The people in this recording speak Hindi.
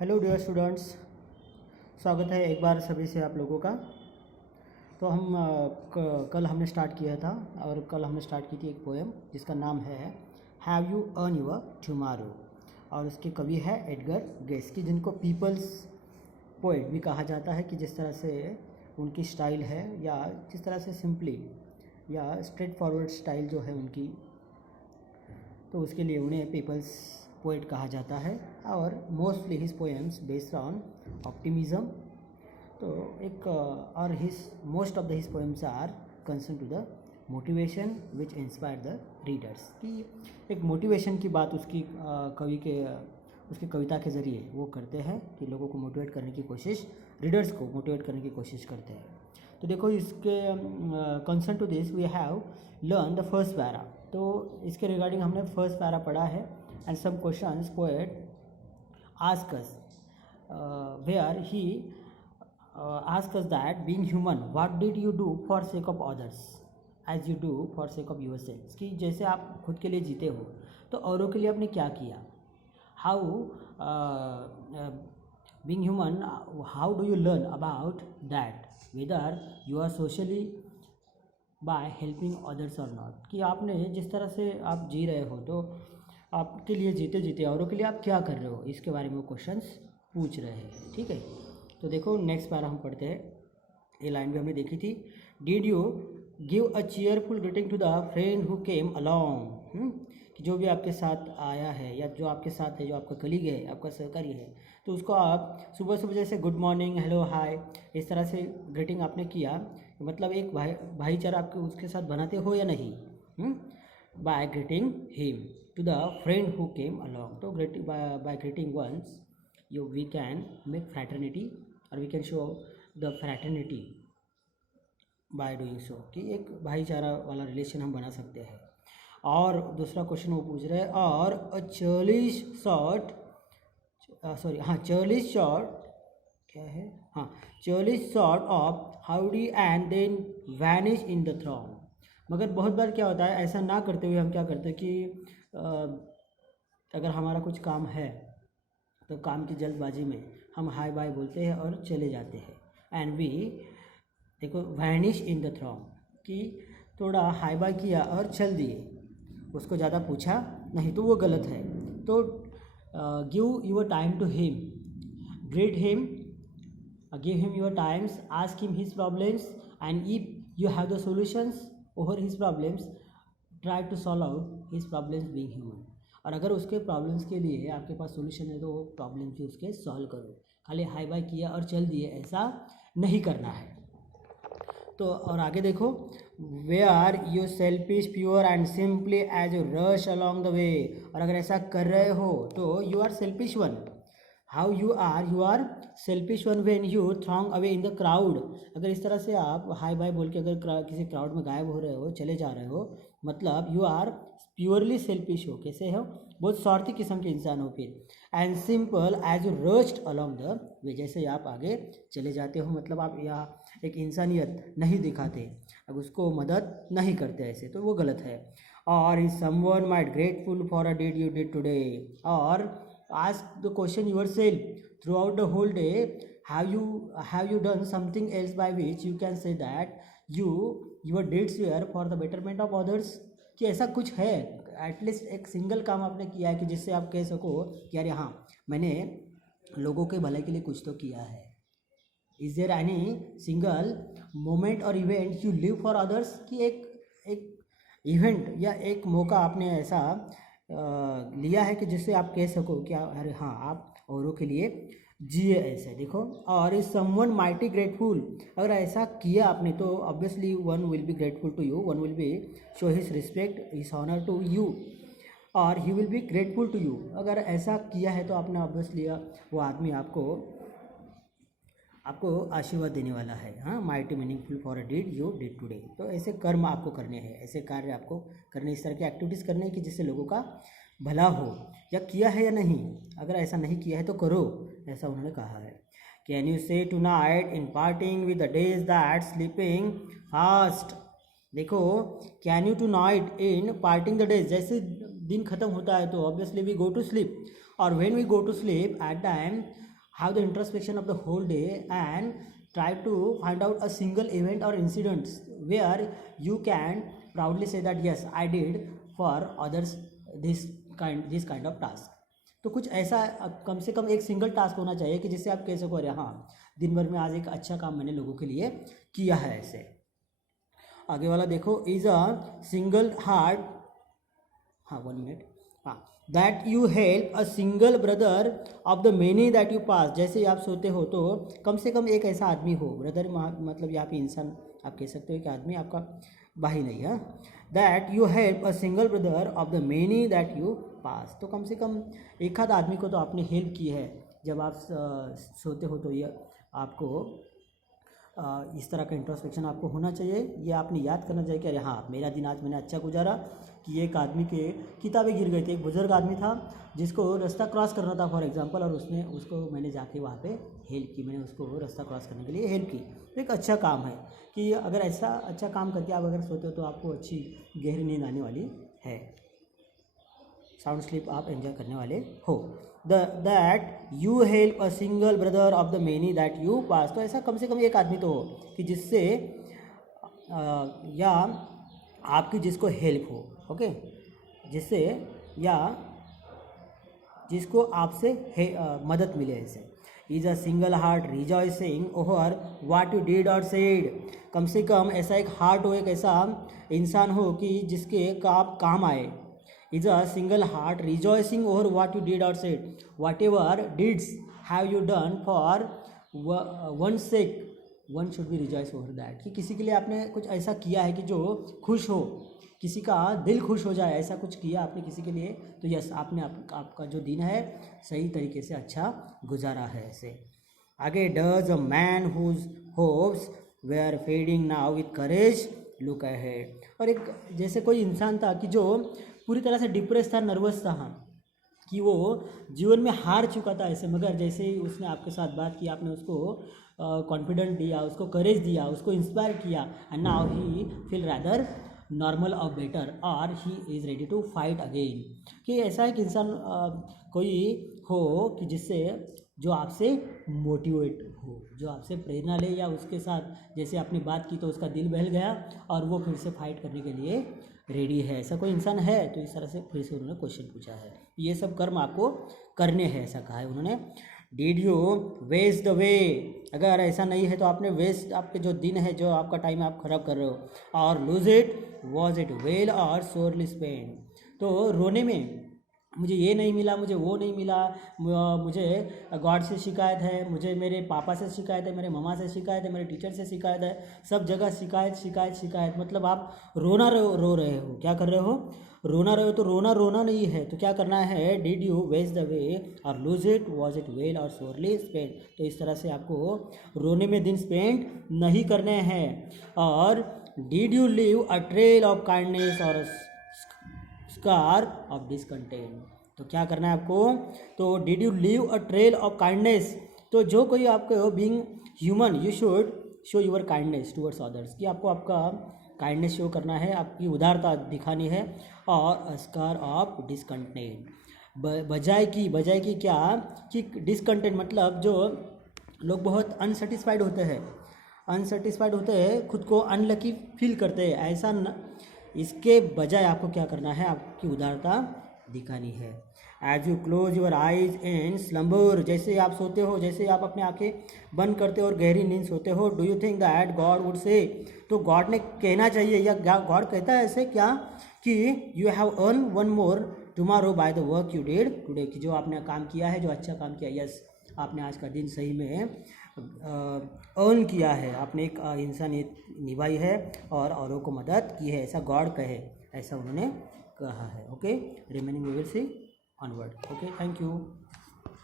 हेलो डियर स्टूडेंट्स, स्वागत है एक बार सभी से आप लोगों का। तो हम कल हमने स्टार्ट किया था और कल हमने स्टार्ट की थी एक पोएम जिसका नाम है have you earn your tomorrow, और उसके कवि है एडगर गेस की, जिनको पीपल्स पोएट भी कहा जाता है कि जिस तरह से उनकी स्टाइल है या जिस तरह से सिंपली या स्ट्रेट फॉरवर्ड स्टाइल जो है उनकी, तो उसके लिए उन्हें पीपल्स पोएट कहा जाता है। और mostly his poems based on optimism. तो एक और his most of the his poems are concern to the motivation which inspire the readers, कि एक मोटिवेशन की बात उसकी कवि के उसकी कविता के ज़रिए वो करते हैं कि लोगों को मोटिवेट करने की कोशिश, रीडर्स को मोटिवेट करने की कोशिश करते हैं। तो देखो इसके concern to this we have learn the first para. तो इसके रिगार्डिंग हमने फर्स्ट पैरा पढ़ा है। And some questions poet ask us where he ask us that being human what did you do for sake of others as you do for sake of yourself, कि जैसे आप खुद के लिए जीते हो तो औरों के लिए आपने क्या किया। How being human, how do you learn about that whether you are socially by helping others और नॉट, कि आपने जिस तरह से आप जी रहे हो तो आपके लिए जीते जीते औरों के लिए आप क्या कर रहे हो, इसके बारे में वो क्वेश्चंस पूछ रहे हैं। ठीक है, तो देखो नेक्स्ट बार हम पढ़ते हैं। ये लाइन भी हमने देखी थी, did you give a cheerful greeting to the friend who came along, कि जो भी आपके साथ आया है या जो आपके साथ है, जो आपका कलीग है, आपका सहकारी है, तो उसको आप सुबह सुबह जैसे गुड मॉर्निंग, हेलो, हाय, इस तरह से ग्रीटिंग आपने किया, मतलब एक भाईचारा आपके उसके साथ बनाते हो या नहीं, by greeting him to the friend who came along. तो by greeting once we can make fraternity or we can show the fraternity by doing so, कि एक भाईचारा वाला रिलेशन हम बना सकते हैं। और दूसरा क्वेश्चन वो पूछ रहे हैं, और चर्लिश शॉट क्या है, churlish shot of howdy and then vanish in the throng. मगर बहुत बार क्या होता है, ऐसा ना करते हुए हम क्या करते हैं कि अगर हमारा कुछ काम है तो काम की जल्दबाजी में हम हाय बाय बोलते हैं और चले जाते हैं। एंड वी देखो वैनिश इन द थ्रॉन्ग, कि थोड़ा हाय बाय किया और चल दिए, उसको ज़्यादा पूछा नहीं, तो वो गलत है। तो give your time to him, greet him, give him your times, ask him his problems, and if you have the solutions over his problems try to solve out his problems being human. और अगर उसके प्रॉब्लम्स के लिए आपके पास सॉल्यूशन है तो वो प्रॉब्लम्स भी उसके सॉल्व करो, खाली हाई बाय किया और चल दिए ऐसा नहीं करना है। तो और आगे देखो, why are you selfish pure and simply as you rush along the way, और अगर ऐसा कर रहे हो तो you are selfish one. How you are selfish one when you throng away in the crowd, अगर इस तरह से आप हाई बाय बोल के अगर किसी क्राउड में गायब हो रहे हो, चले जा रहे हो, मतलब यू आर प्योरली सेल्फिश हो। कैसे हो, बहुत स्वार्थी किस्म के इंसान हो फिर। And simple as you rushed along the way, जैसे आप आगे चले जाते हो, मतलब आप यहाँ एक इंसानियत नहीं दिखाते, अब उसको मदद नहीं करते ऐसे, तो वो गलत है। और is someone might grateful for a did you did today, और ask the question yourself throughout the whole day, have you done something else by which you can say that your deeds were for the betterment of others, कि ऐसा कुछ है, एटलीस्ट एक सिंगल काम आपने किया है कि जिससे आप कह सको कि अरे हाँ मैंने लोगों के भलाई के लिए कुछ तो किया है। Is there any single moment or event you live for others, कि एक इवेंट या एक मौका आपने ऐसा लिया है कि जिससे आप कह सको कि अरे हाँ आप औरों के लिए जिए ऐसे। देखो, और इज समवन माइटी ग्रेटफुल, अगर ऐसा किया आपने तो obviously one will be grateful to you, one will be show his respect, his honour to you, और he will be grateful to you. अगर ऐसा किया है तो आपने ऑब्वियसली वो आदमी आपको आशीर्वाद देने वाला है। हाँ, mighty meaningful for a did you did today, तो ऐसे कर्म आपको करने हैं, ऐसे कार्य आपको करने, इस तरह की एक्टिविटीज़ करने हैं कि जिससे लोगों का भला हो। या किया है या नहीं, अगर ऐसा नहीं किया है तो करो, ऐसा उन्होंने कहा है। Can you say tonight in parting with the days that slipping fast, देखो can you tonight in parting the days, जैसे दिन खत्म होता है तो obviously we go to sleep, और when we go to sleep at time have the introspection of the whole day and try to find out a single event or incidents where you can proudly say that yes I did for others this kind of task. तो कुछ ऐसा कम से कम एक सिंगल टास्क होना चाहिए कि जिससे आप कह सको अरे हाँ दिन भर में आज एक अच्छा काम मैंने लोगों के लिए किया है। ऐसे आगे वाला देखो, इज अ सिंगल हार्ट, हाँ 1 मिनट, हाँ that you help a single brother of the many that you pass. जैसे आप सोते हो तो कम से कम एक ऐसा आदमी हो, ब्रदर मतलब यहाँ पे इंसान आप कह सकते हो कि आदमी आपका भाई नहीं है। That you help a single brother of the many that you pass, तो कम से कम एक आध आदमी को तो आपने हेल्प की है। जब आप सोते हो तो ये आपको इस तरह का इंट्रोस्पेक्शन आपको होना चाहिए। ये आपने याद करना चाहिए कि अरे हाँ मेरा दिन आज मैंने अच्छा गुजारा, कि एक आदमी के किताबें गिर गई थी, एक बुजुर्ग आदमी था जिसको रास्ता क्रॉस करना था फॉर एग्जांपल, और उसको मैंने जाके वहाँ पे हेल्प की, मैंने उसको रास्ता क्रॉस करने के लिए हेल्प की। तो एक अच्छा काम है कि अगर ऐसा अच्छा काम करके आप अगर सोते हो तो आपको अच्छी गहरी नींद आने वाली है, साउंड स्लीप आप एंजॉय करने वाले हो। That you help a single brother of the many that you pass, तो ऐसा कम से कम एक आदमी तो हो कि जिससे या आपकी जिसको हेल्प हो, ओके, जिससे या जिसको आपसे मदद मिले। ऐसे is a single heart rejoicing over what you did और सेड, कम से कम ऐसा एक हार्ट हो, एक ऐसा इंसान हो कि जिसके काम आए। is a single heart rejoicing over what you did or said, whatever deeds have you done for one's sake, one should be rejoice over that, कि किसी के लिए आपने कुछ ऐसा किया है कि जो खुश हो, किसी का दिल खुश हो जाए, ऐसा कुछ किया आपने किसी के लिए, तो यस आपने आपका जो दिन है सही तरीके से अच्छा गुजारा है। ऐसे आगे, does a man whose hopes were fading now with courage look ahead, और एक जैसे कोई इंसान था कि जो पूरी तरह से डिप्रेस था, नर्वस था, हाँ, कि वो जीवन में हार चुका था ऐसे, मगर जैसे ही उसने आपके साथ बात की, आपने उसको कॉन्फिडेंट दिया, उसको करेज दिया, उसको इंस्पायर किया, and now he feel rather normal और बेटर और he is ready to fight again. कि ऐसा एक इंसान कोई हो कि जिससे जो आपसे मोटिवेट हो, जो आपसे प्रेरणा ले, या उसके साथ जैसे आपने बात की तो उसका दिल बहल गया और वो फिर से फाइट करने के लिए रेडी है, ऐसा कोई इंसान है। तो इस तरह से फिर से उन्होंने क्वेश्चन पूछा है, ये सब कर्म आपको करने हैं, ऐसा कहा है उन्होंने। Did you waste the way, अगर ऐसा नहीं है तो आपने वेस्ट, आपके जो दिन है, जो आपका टाइम आप खराब कर रहे हो, और lose it was it well or sorely spend, तो रोने में मुझे ये नहीं मिला, मुझे वो नहीं मिला, मुझे गॉड से शिकायत है, मुझे मेरे पापा से शिकायत है, मेरे मम्मा से शिकायत है, मेरे टीचर से शिकायत है, सब जगह शिकायत शिकायत शिकायत, मतलब आप रो रहे हो, क्या कर रहे हो, रोना रहे हो। तो रोना नहीं है, तो क्या करना है, did you waste the way or lose it was it well or sorely spend, तो इस तरह से आपको रोने में दिन स्पेंड नहीं करने हैं। और did you leave a trail of kindness और स्कार ऑफ डिसकंटेंट, तो क्या करना है आपको, तो did you leave a trail of kindness, तो जो कोई आपको being human you should show your kindness towards others, कि आपको आपका काइंडनेस शो करना है, आपकी उदारता दिखानी है। और स्कार ऑफ डिसकंटेंट, बजाय की क्या, कि डिसकंटेंट मतलब जो लोग बहुत अनसेटिस्फाइड होते हैं, खुद को अनलकी फील करते हैं, ऐसा न, इसके बजाय आपको क्या करना है, आपकी उदारता दिखानी है। As you close your eyes in slumber, जैसे आप सोते हो, जैसे आप अपने आंखें बंद करते हो और गहरी नींद सोते हो, do you think that God would say, तो गॉड ने कहना चाहिए, या गॉड कहता है ऐसे क्या, कि you have earn one more tomorrow by the work you did today, कि जो आपने काम किया है, जो अच्छा काम किया, यस आपने आज का दिन सही में अर्न किया है, आपने एक इंसानियत निभाई है और औरों को मदद की है, ऐसा गॉड कहे, ऐसा उन्होंने कहा है। Okay, remaining we will see onward. Okay, thank you.